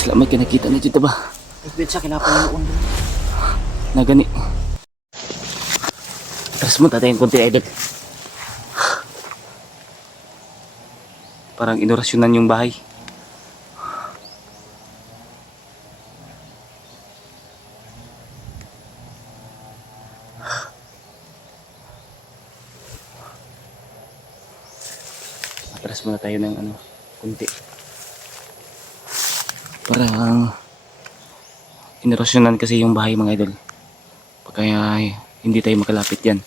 Sila may kinakita na dito ba? Nagpit siya kinapanoon. Na gani. Tapos mo tatayin konti idol. Parang inorasyonan yung bahay. Atras muna tayo ng ano, kunti. Parang inorasyonan kasi yung bahay mga idol. Kaya hindi tayo makalapit yan.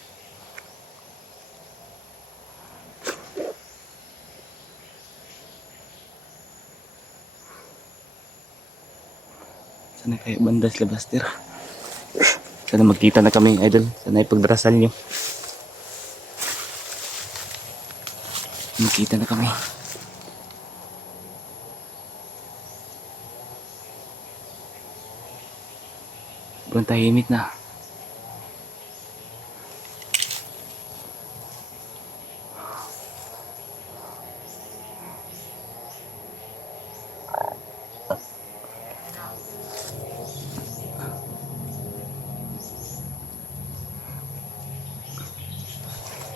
Sana kayo bandas labaster. Sana magkita na kami idol. Sana ipagdarasal nyo. Magkita na kami. Sobrang tahimik na.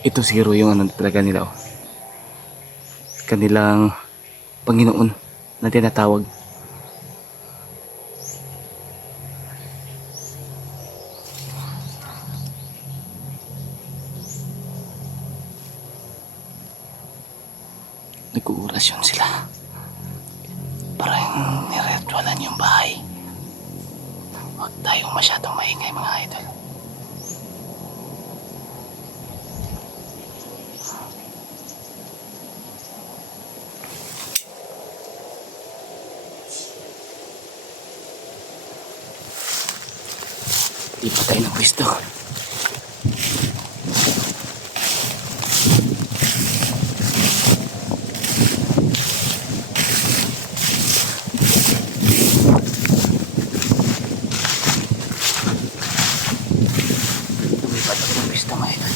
Ito siguro yung ano talaga nila oh. Kanilang Panginoon na tinatawag. Nag-uurasyon sila. Parang niretwalan yung bahay. Huwag tayong masyadong maingay mga idol. Di pa tayo ng pwesto. Lumipat ako ng pwesto mga idol.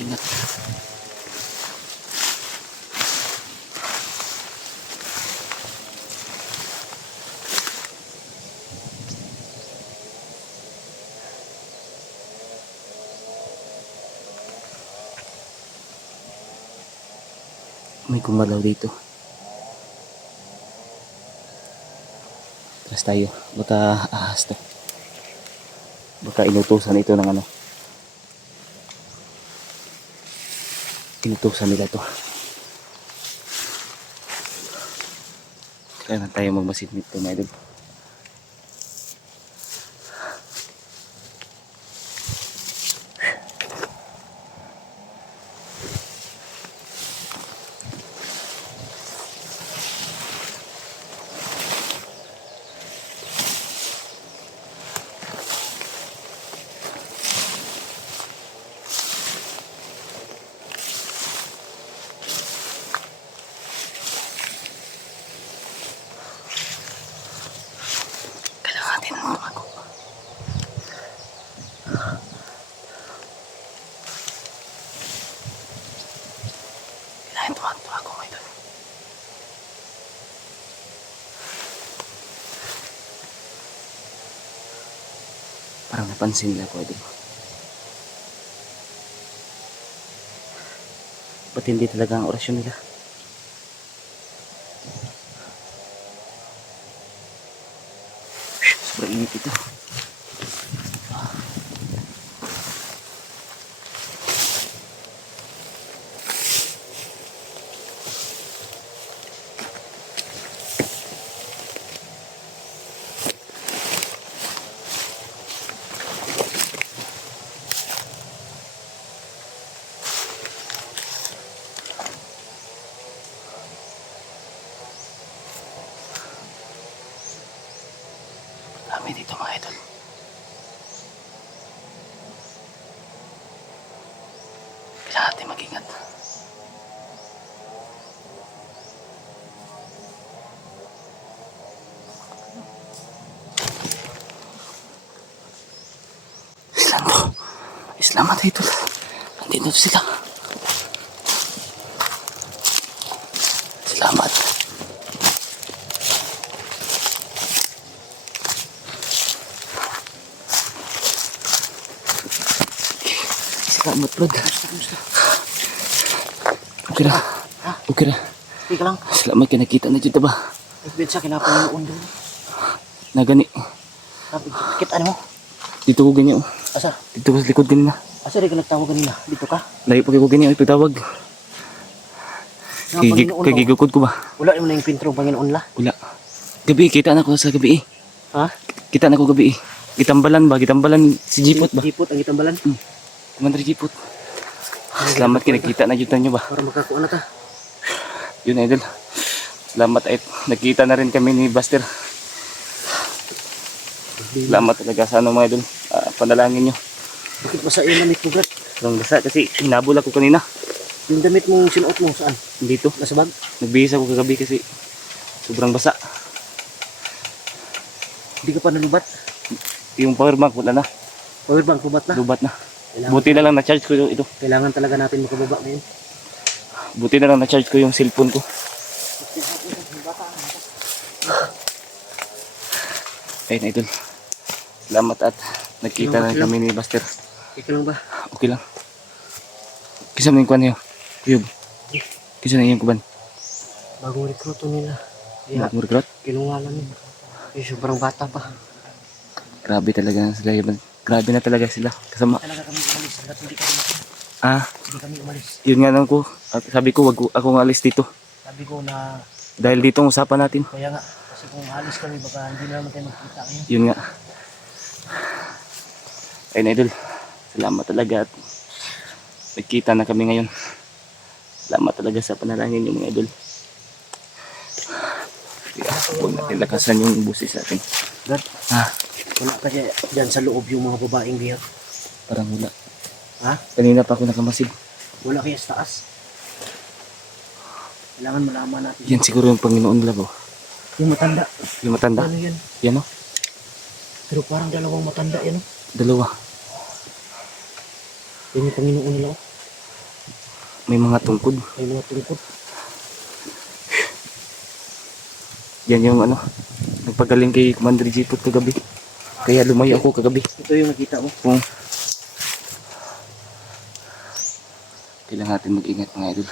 Ingat. May gumalaw dito. Tras tayo. Baka ahas to. Baka inutusan ito ng ano. Inutusan nila to. Kaya na tayo magmasid nito mga idol. Kailangan tumakto ako mga idol. Parang napansin nila ako idol. Ba't hindi talaga ang orasyon nila? Sobrang init ito. Dami dito mga idol. mag-ingat. Islam to. Islamat idol. Nandito sila. Salamat. Salamat, bro. Okay na. Okay na. Ika lang. Salamat ka nakita na dito ba? Nagpid sa kinapanoon doon. Nagani. Kita ano mo? Dito ko ganyan. Asa? Dito ko sa likod ganina. Asa rin ka nagtawag kanina? Dito ka? Layo pa ko ganyan. Pagtawag. Kagigukod ko ba? Wala naman na yung pintro Panginoon la. Wala. Gabi, kita na ko sa gabi. Ha? Kita na ko gabi. Gitambalan ba? Gitambalan si Jipot ba? Jipot ang itambalan. Commander Jipot. Salamat kinakita na jutan nyo ba? Para makakuha na ta. Yun idol. Salamat ay nakita na rin kami ni Buster. Salamat talaga sa ano mga idol. Panalangin nyo. Bakit ba sa iyo damit mo, Brad? Sobrang basa kasi hinabol ako kanina. Yung damit mong sinuot mo saan? Dito. Nasa bag? Nagbihis ako kagabi kasi sobrang basa. Hindi ka pa nalubat? Yung power bank wala na. Power bank, lubat na? Lubat na. Kailangan, Buti na lang na-charge ko ito. kailangan talaga natin makababa ngayon. Buti na lang na-charge ko yung cellphone ko. Ayun idol. Salamat at nakita na kami ni Buster. Ika lang ba? Okay lang. Kisa mo yung kuwan niyo? Kuyog. Kisa na yung kuban? Bagong rekruto nila. Kaya Bagong recruit? kilungalan nila. Eh, sobrang bata pa. Grabe talaga na sila. Grabe na talaga sila. Kasama. Talaga kami umalis. Hanggat hindi kami Hindi kami umalis. Yun nga lang ko. At sabi ko wag akong alis dito. Sabi ko na Dahil dito ang usapan natin. kaya nga. Kasi kung alis kami baka hindi na naman tayo magkita ngayon. Yun nga. Ayun idol. Salamat talaga at nagkita na kami ngayon. Salamat talaga sa panalangin yung mga idol. Kaya huwag natin lakasan yung busis natin. Brad, Ha? wala ka dyan sa loob yung mga babaeng biyak. Parang wala. Ha? Kanina pa ako nakamasid. Wala kaya sa taas. Kailangan malaman natin. Yan siguro yung Panginoon labo. Yung matanda. Yung matanda. Ano yan? Yan o. Pero parang dalawang matanda yan. Dalawa. Yan yung Panginoon nila. May mga tungkod. May mga tungkod. Yan yung ano. Nagpagaling kay Commander Jipot kagabi. Kaya lumayo ako kagabi. Ito yung nakita mo. Kung kailangan natin mag-ingat mga idol.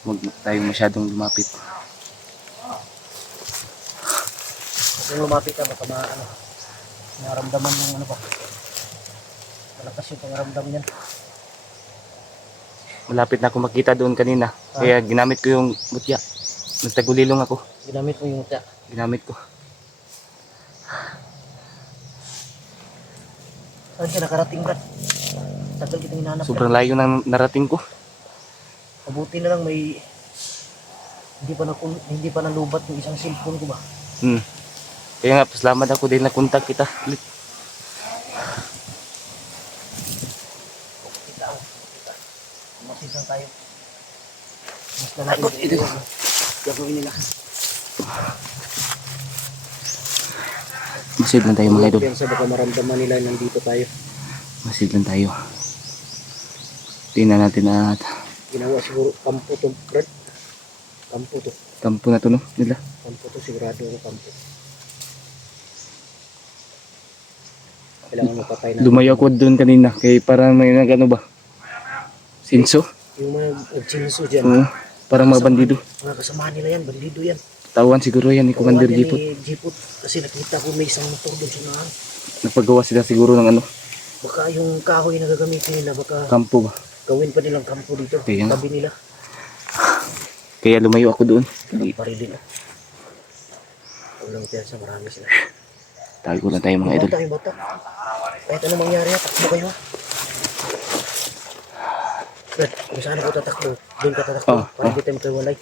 Huwag tayong masyadong lumapit. Kung lumapit ka baka naramdaman ng ano pa. Malakas yung pangaramdam niyan. Malapit na ako makita doon kanina. Kaya ginamit ko yung mutya. Nagtagulilong ako. Ginamit mo yung mutya. Ginamit ko. Saan ka nakarating, Brad? Tagal kitang hinanap. Sobrang layo ng narating ko. Mabuti na lang may hindi pa nalubat yung isang cellphone ko ba? Kaya nga, salamat ako dahil nakontak kita. Kita. Masid lang tayo. Mas na natin ito. Gagawin nila. Masid lang tayo mga idol. Yan sa baka maramdaman nila nandito tayo. Masid lang tayo. Tingnan natin at Ginawa siguro kampo to, Brad. Kampo to. kampo na to no nila. Kampo to, sigurado na kampo. Kailangan mapatay na. Lumayo ako doon kanina. Kaya parang may nagano ba? Sinso? Yung mga nagsinso dyan. Oo. Parang mga bandido. Mga kasamahan nila yan, bandido yan. Tawan siguro yan ni Commander Kawan yan Jipot. ni Jipot. Kasi nakita ko may isang motor doon sa unahan. Nagpagawa sila siguro ng ano, Baka yung kahoy na gagamitin nila, baka kampo ba? gawin pa nilang kampo dito. Kaya nga. Tabi nila. Kaya lumayo ako doon. Nagparilin. Walang piyansa, marami sila. Tago lang tayo mga idol. Bata yung bata. Kahit anong mangyari, takbo kayo ha. Brad, kung saan ako tatakbo, doon ka tatakbo. Para hindi tayo magkawalay.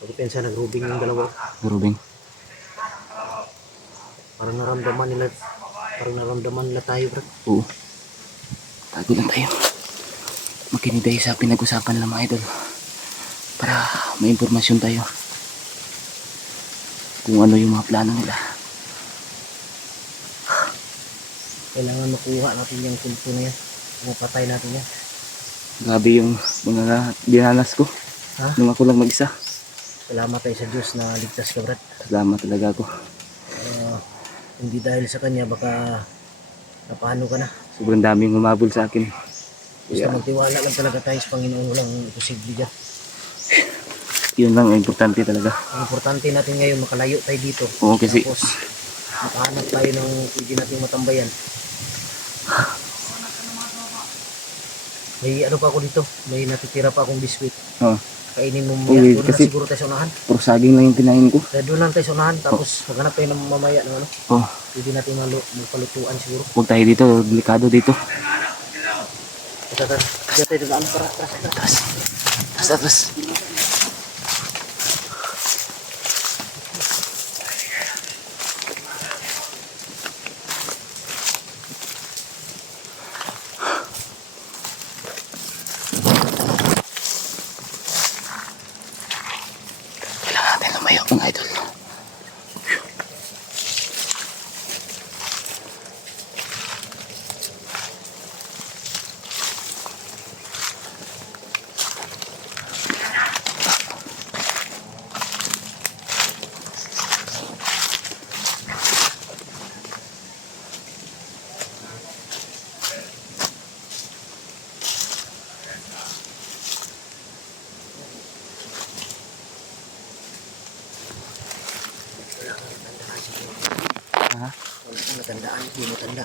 Pagpiyansa, nagrubing yung dalawa. Rubing. Parang naramdaman nila Parang naramdaman nila tayo, Brad. Oo. Tago lang tayo. Makinig tayo sa pinag-usapan nila mga idol. Para may impormasyon tayo. Kung ano yung mga plano nila. Kailangan makuha natin yung kulto na yan. Mapatay natin yan. Grabe yung mga dinanas ko. Ha? Nung ako lang mag-isa. Salamat tayo sa Diyos na ligtas ka, Brad. Salamat talaga ako. Hindi dahil sa kanya, baka napano ka na. Sobrang daming humabol sa akin. Basta Yeah. magtiwala lang talaga tayo sa Panginoon. Walang imposible dyan. Yun lang ang importante talaga. Ang importante natin ngayon, makalayo tayo dito. Oo, kasi Tapos, makahanap tayo ng pwede nating matambayan. May ano pa ako dito, may natitira pa akong biskwit. Oo. Kainin mo Oo, mamaya, doon na kasi- siguro tayo sa unahan. Puro saging lang yung kinain ko. Kaya doon lang tayo sa unahan, tapos maghanap tayo ng mamaya ng ano. Oh, Pwede natin magpalutuan siguro. huwag tayo dito. Delikado dito. Tara, diyan tayo doon, para. Atras. Atras. Kailangan natin lumayo mga idol. Ha? Wala kang natandaan, hindi mo tanda.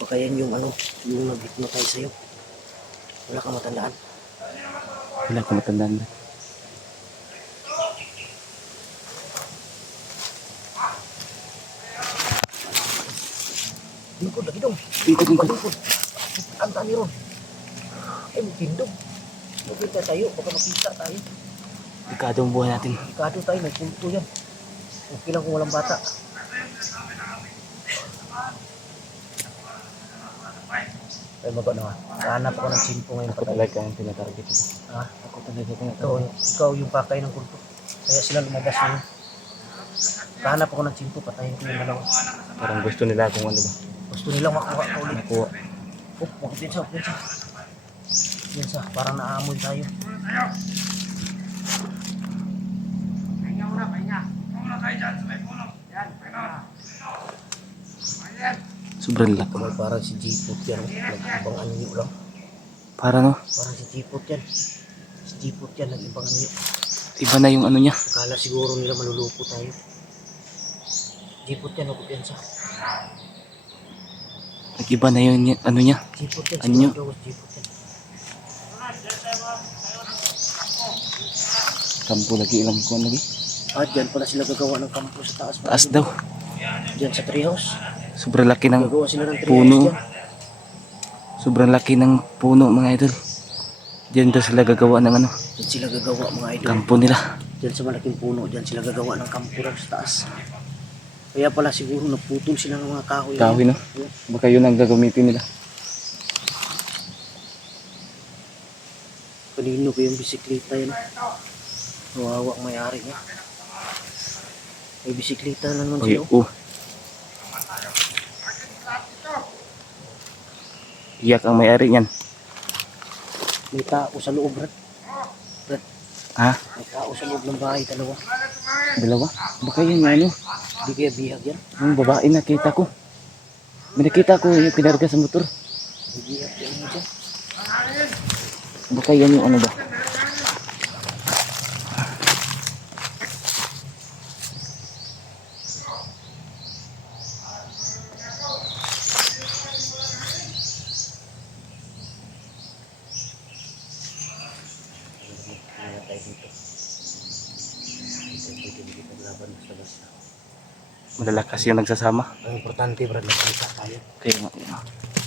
Baka yan yung ano, yung nag-hypnotize sa'yo. Wala kang matandaan. Wala ko matandaan. Lingkod lagi dong. Lingkod. Lingkod. Ang tani ron. Ay, magtindog. Magkita tayo, baka makita tayo. Delikado ang buhay natin. Ikado tayo, may kulto yan. Okay lang kung walang bata. Ay, mago na nga. Hanap ako ng simpo ngayon. Ako talaga ang tinatarget ko. Ha? Ako talaga Ikaw yung pakay ng kulto. Kaya sila lumabas ngayon. Hanap ako ng simpo, patayin ko yung dalawa. Parang gusto nila kung ano ba. Gusto nilang makuha ka ulit. Nakuha. Oh, makapinsa. Pinsa, parang naamoy tayo. Sobrang laki. Kamay parang si Jipot yan. Nag-ibang anyo lang. Para no, Parang si Jipot yan. Si Jipot yan, nag-ibang anyo. iba na yung ano niya. Akala siguro nila malulupo tayo. Jipot yan, ako pinsa. Nag-iba na yung ano niya. Jipot yan, Anyo? siguro Jipot yan. Kampo lagi ilang kuan lagi. Ah, dyan pala sila gagawa ng kampo sa taas. Taas daw. Dyan sa treehouse. Sobrang laki ng Gagawa sila ng treehouse puno. dyan. Sobrang laki ng puno mga idol. Diyan daw sila gagawa ng ano, Dyan sila gagawa mga idol. kampo nila. Dyan sa malaking puno, dyan sila gagawa ng kampo raw sa taas. Kaya pala siguro naputol sila ng mga kahoy. Kahoy no. Baka yun ang gagamitin nila. Kanino ko yung bisikleta yun? Kawawa ang may-ari niya. May bisikleta na naman Oy, siya. oh. Iyak ang may-ari niyan. May tao sa loob, Brad. Ha? May tao sa loob ng bahay, dalawa. Dalawa? Baka yun ano, Hindi kaya bihag yan. yung babae nakita ko. May nakita ko yung kinarga sa motor. May bihag yan mo dyan. Baka yan yung ano ba? Kaya tayo dito. Dito paglaban basta-basta. Malalakas yung nagsasama. Ang importante, Brad, nakita tayo. Kaya nga, yeah.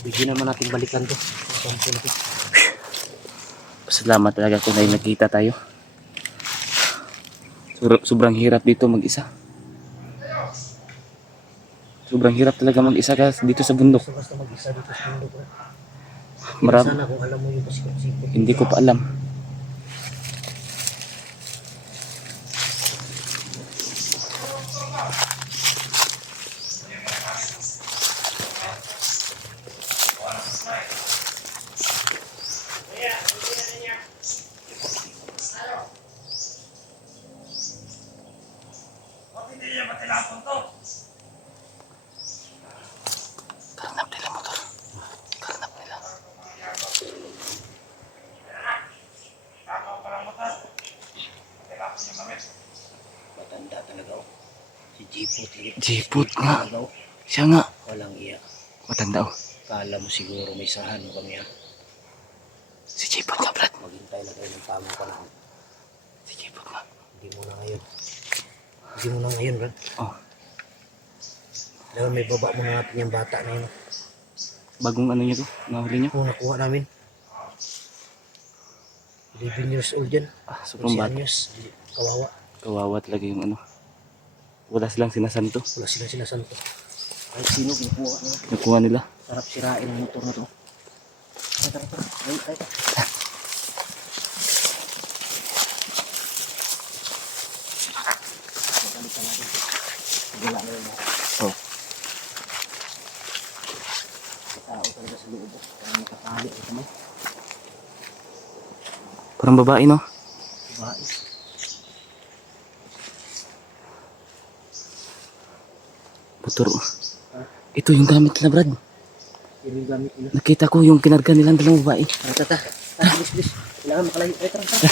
Pwede naman natin balikan to. Sampo na to. Salamat talaga kung na nakita tayo. Sobrang hirap dito mag-isa. Sobrang hirap talaga mag-isa ka dito sa bundok. Basta mag-isa dito sa mundo bro. Marami, Sana kung alam mo yung pasikot-sikot. hindi ko pa alam. Karnap nila motor. Karnap nila. Matanda talaga oh. Si Jipot. Jipot nga. Talaga oh. Siya nga. Walang iya. Matanda oh. Kala mo siguro may sahan mo kami ha. Si Jipot nga, Brad. Maghintay na tayo ng tamang panahon. Si Jipot nga. Hindi mo na ngayon. Hindi mo na ngayon Brad. Oh, Dahil may baba mo na natin yung bata na yun. bagong ano niya to? Nahuli niya? Kung nakuha namin. 11 years old yan. Sobrang 11 bata. anyos. Kawawa. Kawawa talaga yung ano. Wala silang sinasanto. Wala silang sinasanto. Kahit sino kinukuha nila. Nakuha nila. Sarap sirain ang motor na to. Tara, tara, tara. Ay, ay. Balikan natin. Gula na yun. Oh. Tao talaga sa loob. Parang makakali ito mo. Parang babae, no? Babae. Motor. Ito yung gamit nila, Brad. Yun yung gamit nila. Nakita ko yung kinarga nilang dalawang babae. Tara, tara. Tara, please, please. Kailangan makalayo. Ay, tara, tara.